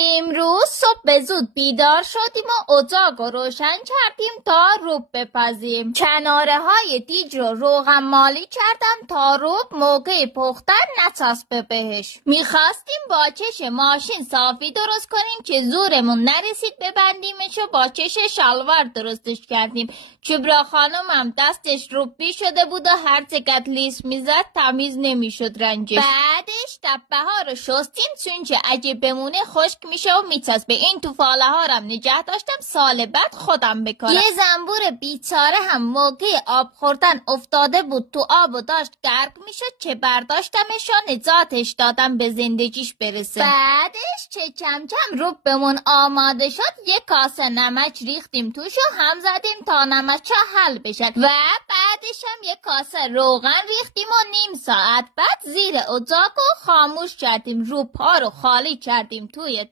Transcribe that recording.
امروز صبح زود بیدار شدیم و اتاق رو روشن کردیم تا روب بپزیم. کناره های دیج رو روغن مالی کردم تا روب موقع پختن نچسبه بهش. میخواستیم با چش ماشین صافی درست کنیم که زورمون نرسید ببندیمش و با چش شلوار درستش کردیم. کبرا خانمم دستش روبی شده بود و هر چقدر لیس میزد تمیز نمیشد رنجش. بعدش تپه ها رو شستیم چون که اگه بمونه خشک میشه و میچسبه. این توفاله ها رو نگه داشتم سال بعد خودم بکنم. یه زنبور بیچاره هم موقع آب خوردن افتاده بود تو آب و داشت غرق میشد که برداشتمش و نجاتش دادم به زندگیش برسه. بعدش که کم کم روبمون آماده شد یه کاسه نمک ریختیم توش و هم زدیم تا نمک ها حل بشن و بعدش هم یه کاسه روغن ریختیم و نیم ساعت بعد زیر اتاق رو خاموش کردیم. روب ها رو خالی کردیم توی